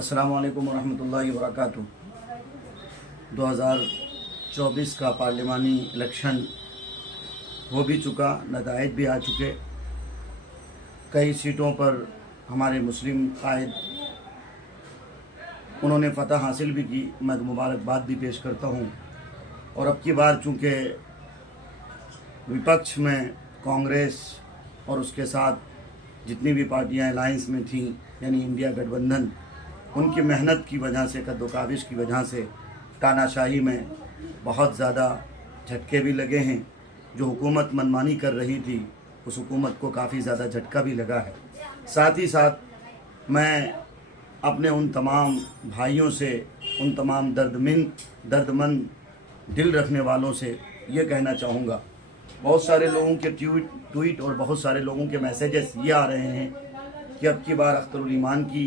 अस्सलाम वालेकुम वरहमतुल्लाहि वबरकातुहू। 2024 का पार्लिमानी इलेक्शन हो भी चुका, नताइज भी आ चुके। कई सीटों पर हमारे मुस्लिम कायद उन्होंने फ़तह हासिल भी की, मैं मुबारकबाद भी पेश करता हूँ। और अब की बार चूँकि विपक्ष में कांग्रेस और उसके साथ जितनी भी पार्टियां अलायंस में थीं, यानी इंडिया गठबंधन, उनकी मेहनत की वजह से, कद्दोकाविश की वजह से तानाशाही में बहुत ज़्यादा झटके भी लगे हैं। जो हुकूमत मनमानी कर रही थी, उस हुकूमत को काफ़ी ज़्यादा झटका भी लगा है। साथ ही साथ मैं अपने उन तमाम भाइयों से, उन तमाम दर्दमंद दिल रखने वालों से ये कहना चाहूँगा, बहुत सारे लोगों के ट्वीट और बहुत सारे लोगों के मैसेजेस ये आ रहे हैं कि अब की बार अख्तरुल ईमान की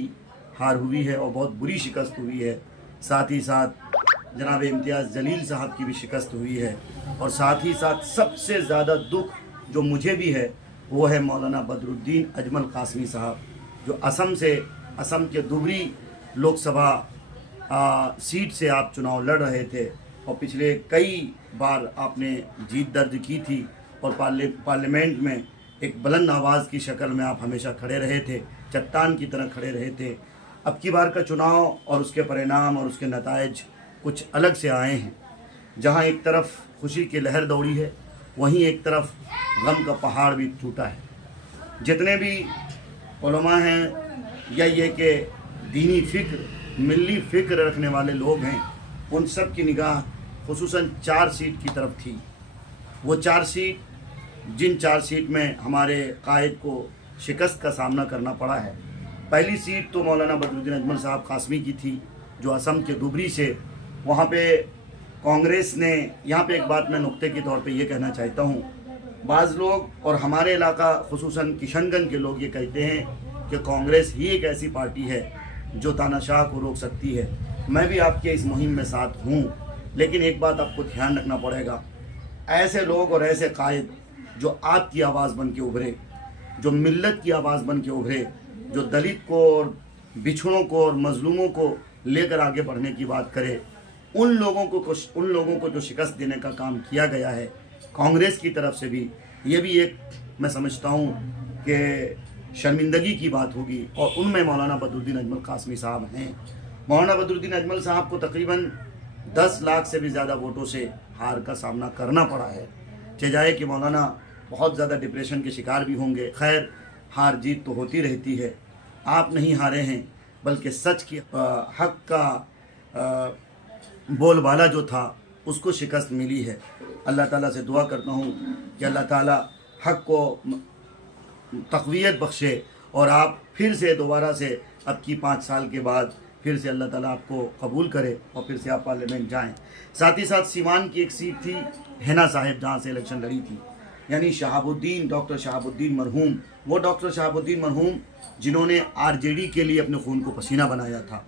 हार हुई है और बहुत बुरी शिकस्त हुई है। साथ ही साथ जनाब इम्तियाज़ जलील साहब की भी शिकस्त हुई है। और साथ ही साथ सबसे ज़्यादा दुख जो मुझे भी है वो है मौलाना बदरुद्दीन अजमल कासमी साहब, जो असम के दुबरी लोकसभा सीट से आप चुनाव लड़ रहे थे और पिछले कई बार आपने जीत दर्ज की थी और पार्लियामेंट में एक बुलंद आवाज़ की शक्ल में आप हमेशा खड़े रहे थे, चट्टान की तरह खड़े रहे थे। अब की बार का चुनाव और उसके परिणाम और उसके नताइज कुछ अलग से आए हैं। जहां एक तरफ खुशी की लहर दौड़ी है, वहीं एक तरफ गम का पहाड़ भी टूटा है। जितने भी उलमा हैं या ये कि दीनी फ़िक्र, मिली फ़िक्र रखने वाले लोग हैं, उन सब की निगाह खुसूसन 4 सीट की तरफ थी। वो 4 सीट, जिन 4 सीट में हमारे कायद को शिकस्त का सामना करना पड़ा है। पहली सीट तो मौलाना बदरुद्दीन अजमल साहब कासमी की थी, जो असम के दुबरी से, वहाँ पे कांग्रेस ने, यहाँ पे एक बात मैं नुक्ते के तौर पे ये कहना चाहता हूँ, बाज़ लोग और हमारे इलाका खुसूसन किशनगंज के लोग ये कहते हैं कि कांग्रेस ही एक ऐसी पार्टी है जो तानाशाह को रोक सकती है। मैं भी आपके इस मुहिम में साथ हूँ, लेकिन एक बात आपको ध्यान रखना पड़ेगा, ऐसे लोग और ऐसे कायद जो आपकी आवाज़ बन के उभरे, जो मिल्लत की आवाज़ बन के उभरे, जो दलित को और बिछड़ों को और मजलूमों को लेकर आगे बढ़ने की बात करे, उन लोगों को जो शिकस्त देने का काम किया गया है कांग्रेस की तरफ से भी, ये भी एक मैं समझता हूँ कि शर्मिंदगी की बात होगी। और उनमें मौलाना बदरुद्दीन अजमल कासमी साहब हैं। मौलाना बदरुद्दीन अजमल साहब को तकरीबन 10 लाख से भी ज़्यादा वोटों से हार का सामना करना पड़ा है। चाहे जाए कि मौलाना बहुत ज़्यादा डिप्रेशन के शिकार भी होंगे। खैर, हार जीत तो होती रहती है। आप नहीं हारे हैं, बल्कि सच की हक का बोलबाला जो था उसको शिकस्त मिली है। अल्लाह ताला से दुआ करता हूँ कि अल्लाह ताला हक को तक़वियत बख्शे और आप फिर से दोबारा से अब की 5 साल के बाद फिर से अल्लाह ताला आपको कबूल करे और फिर से आप पार्लियामेंट जाएं। साथ ही साथ सीवान की एक सीट थी हिना साहिब, जहाँ से इलेक्शन लड़ी थी, यानी शहाबुद्दीन, डॉक्टर शहाबुद्दीन मरहूम, वो डॉक्टर शहाबुद्दीन मरहूम जिन्होंने आरजेडी के लिए अपने खून को पसीना बनाया था।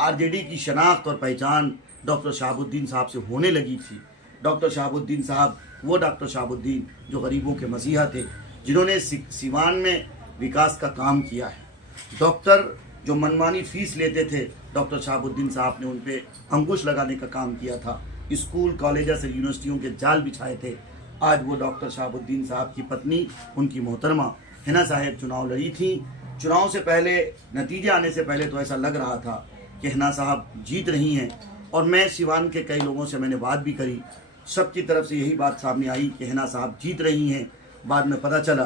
आरजेडी की शनाख्त और पहचान डॉक्टर शहाबुद्दीन साहब से होने लगी थी। डॉक्टर शहाबुद्दीन साहब, वो डॉक्टर शहाबुद्दीन जो गरीबों के मसीहा थे, जिन्होंने सिवान में विकास का काम किया है। डॉक्टर जो मनमानी फ़ीस लेते थे, डॉक्टर शहाबुद्दीन साहब ने उन पर अंकुश लगाने का काम किया था। स्कूल, कॉलेज से यूनिवर्सिटियों के जाल बिछाए थे। आज वो डॉक्टर शहाबुद्दीन साहब की पत्नी, उनकी मोहतरमा हिना साहब चुनाव लड़ी थी। चुनाव से पहले, नतीजे आने से पहले तो ऐसा लग रहा था कि हिना साहब जीत रही हैं। और मैं सिवान के कई लोगों से मैंने बात भी करी, सबकी तरफ से यही बात सामने आई कि हिना साहब जीत रही हैं। बाद में पता चला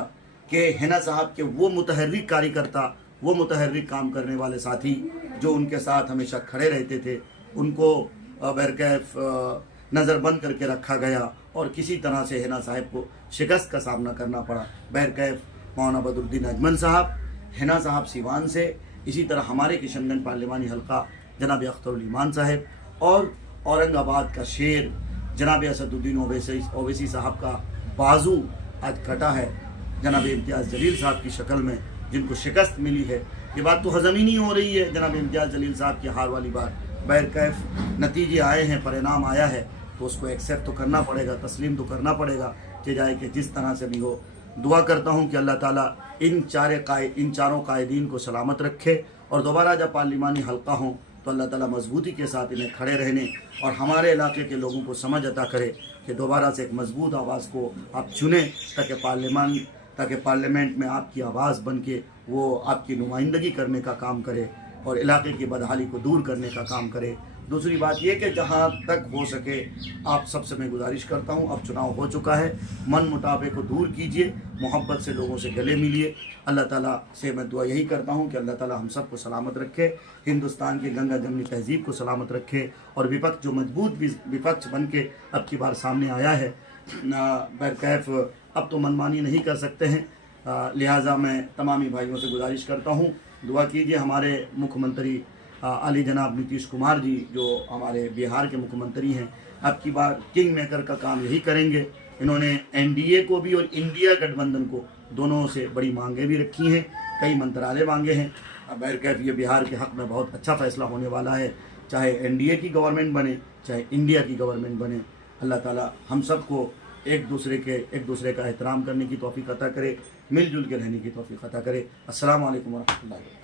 कि हिना साहब के वो मुतहर्रिक कार्यकर्ता, वो मुतहर्रिक काम करने वाले साथी जो उनके साथ हमेशा खड़े रहते थे, उनको बहरकैफ नज़रबंद करके रखा गया और किसी तरह से हिना साहब को शिकस्त का सामना करना पड़ा। बहरकैफ मौलाना बदरुद्दीन अजमल साहब, हिना साहब सिवान से, इसी तरह हमारे किशनगंज पार्लिमानी हल्का जनाब अख्तरुल ईमान साहब, और औरंगाबाद का शेर जनाब असदुद्दीन ओवैसी साहब का बाजू आज कटा है जनाब इम्तियाज़ जलील साहब की शक्ल में, जिनको शिकस्त मिली है। ये बात तो हज़म ही नहीं हो रही है जनाब इम्तियाज़ जलील साहब की हार वाली बात। बहरकैफ नतीजे आए हैं, परिणाम आया है, तो उसको एक्सेप्ट तो करना पड़ेगा, तस्लीम तो करना पड़ेगा, कि जाए कि जिस तरह से भी हो। दुआ करता हूँ कि अल्लाह ताला इन चारों कायदीन को सलामत रखे اور دوبارہ جب پارلیمانی حلقہ ہوں تو اللہ تعالیٰ مضبوطی کے ساتھ انہیں کھڑے رہنے اور ہمارے علاقے کے لوگوں کو سمجھ عطا کرے کہ دوبارہ سے ایک مضبوط آواز کو آپ چنیں تاکہ پارلیمنٹ میں آپ کی آواز بن کے وہ آپ کی نمائندگی کرنے کا کام کرے اور علاقے کی بدحالی کو دور کرنے کا کام کرے۔ دوسری بات یہ کہ جہاں تک ہو سکے آپ سب سے میں گزارش کرتا ہوں، اب چناؤ ہو چکا ہے، من مٹاوے کو دور کیجئے، محبت سے لوگوں سے گلے ملیے۔ اللہ تعالیٰ سے میں دعا یہی کرتا ہوں کہ اللہ تعالیٰ ہم سب کو سلامت رکھے، ہندوستان کی گنگا جمنی تہذیب کو سلامت رکھے، اور وپکش جو مضبوط وپکش بن کے اب کی بار سامنے آیا ہے، بہرکیف اب تو منمانی نہیں کر سکتے ہیں، لہٰذا میں تمامی بھائیوں سے گزارش کرتا ہوں دعا کیجئے۔ ہمارے مکھ منتری علی جناب نتیش کمار جی جو ہمارے بہار کے مکھ منتری ہیں، اب کی بار کنگ میکر کا کام یہی کریں گے۔ انہوں نے NDA کو بھی اور انڈیا گٹھ بندھن کو دونوں سے بڑی مانگیں بھی رکھی ہیں، کئی منترالے مانگے ہیں۔ بہرکیف یہ بہار کے حق میں بہت اچھا فیصلہ ہونے والا ہے، چاہے NDA کی گورنمنٹ بنے چاہے انڈیا کی گورنمنٹ بنے۔ اللہ تعالیٰ ہم سب کو ایک دوسرے کا احترام کرنے کی توفیق عطا کرے، مل جل کے رہنے کی توفیق عطا کرے۔ السلام علیکم ورحمۃ اللہ۔